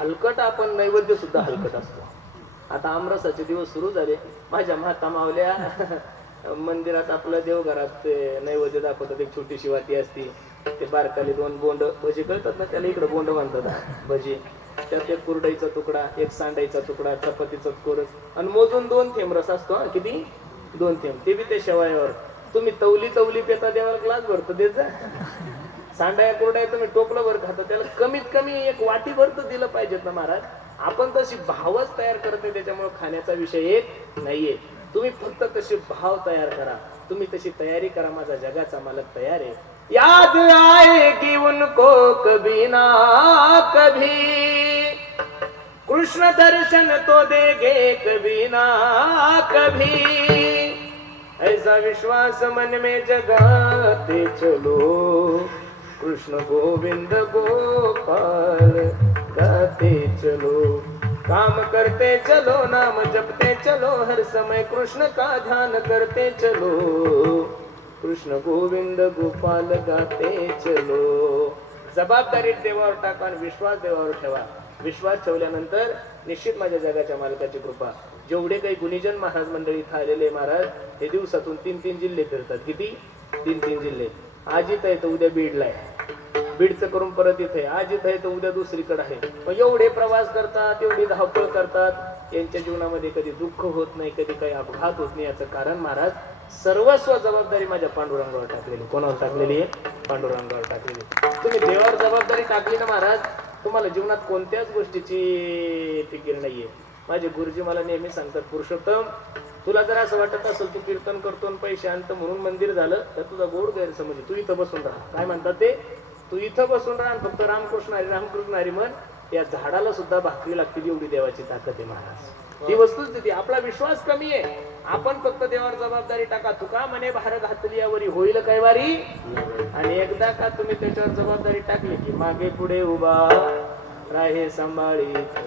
हलकट आपण नैवेद्य सुद्धा हलकट असतो. आता आमरसाचे दिवस सुरू झाले. माझ्या माता मावल्या मंदिरात आपलं देवघरात ते नैवेद्य दाखवतात. एक छोटीशी वाटी असती. ते बारकाली दोन बोंड भजी कळतात ना त्याला इकडे बोंड म्हणतात. भजी. त्यात एक कुरडईचा तुकडा एक सांडाईचा तुकडा चपातीचा कोरस आणि मोजून दोन थेंब रस असतो किती? दोन थेंब. ते बी ते शेवायावर तुम्ही तवली तवली पेता देवाला ग्लास भरतो देत जा. सांडाया कुरड्या तुम्ही टोपलं भर खाता. त्याला कमीत कमी एक वाटी भर तर दिलं पाहिजेत ना महाराज. आपण तशी भावच तयार करते त्याच्यामुळे खाण्याचा विषय एक नाहीये. तुम्ही फक्त तसे भाव तयार करा. तुम्ही तशी तयारी करा माझा जगाचा मालक तयार आहे. याद आएगी उनको कभी ना कभी. कृष्ण दर्शन तो देगे कभी ना कभी. ऐसा विश्वास मन में जगाते चलो. कृष्ण गोविंद गोपाल गाते चलो. काम करते चलो नाम जपते चलो हर समय कृष्ण का ध्यान करते चलो. कृष्ण गोविंद गोपाल गाते चलो. जबाबदारी देवावर टाका आणि विश्वास देवावर ठेवा. विश्वास ठेवल्यानंतर निश्चित माझ्या जगाच्या मालकाची कृपा. जेवढे काही गुणीजन महाराज मंडळी इथं आलेले महाराज हे दिवसातून तीन तीन जिल्हे फिरतात. किती? तीन तीन जिल्हे. आज इथं आहे तर उद्या बीडला आहे. बीडचं करून परत इथे आज इथं आहे तर उद्या दुसरीकडे आहे. मग एवढे प्रवास करतात एवढी धावपळ करतात यांच्या जीवनामध्ये कधी दुःख होत नाही कधी काही अपघात होत नाही याचं कारण महाराज सर्वस्व जबाबदारी माझ्या पांडुरंगावर टाकलेली कोणावर टाकलेली आहे? पांडुरंगावर टाकलेली तुम्ही देवावर जबाबदारी टाकली ना महाराज तुम्हाला जीवनात कोणत्याच गोष्टीची माझे गुरुजी मला नेहमी सांगतात पुरुषोत्तम तुला जर असं वाटत असेल तू कीर्तन करतो आणि पैसे आणतो म्हणून मंदिर झालं तर तुझा गोड गैरसमज. तू इथं बसून राहा. काय म्हणतात ते? तू इथं बसून राहा फक्त रामकृष्ण हरी रामकृष्ण हरी म्हण या झाडाला सुद्धा भाकरी लागतील एवढी देवाची ताकद आहे महाराज. ही वस्तुस्थिती आपला विश्वास कमी आहे. आपण फक्त देवावर जबाबदारी टाका. तुका म्हणे भार घातली यावरी होईल काय वारी? आणि एकदा का तुम्ही त्याच्यावर जबाबदारी टाकली की मागे पुढे उभा राहे सांभाळीत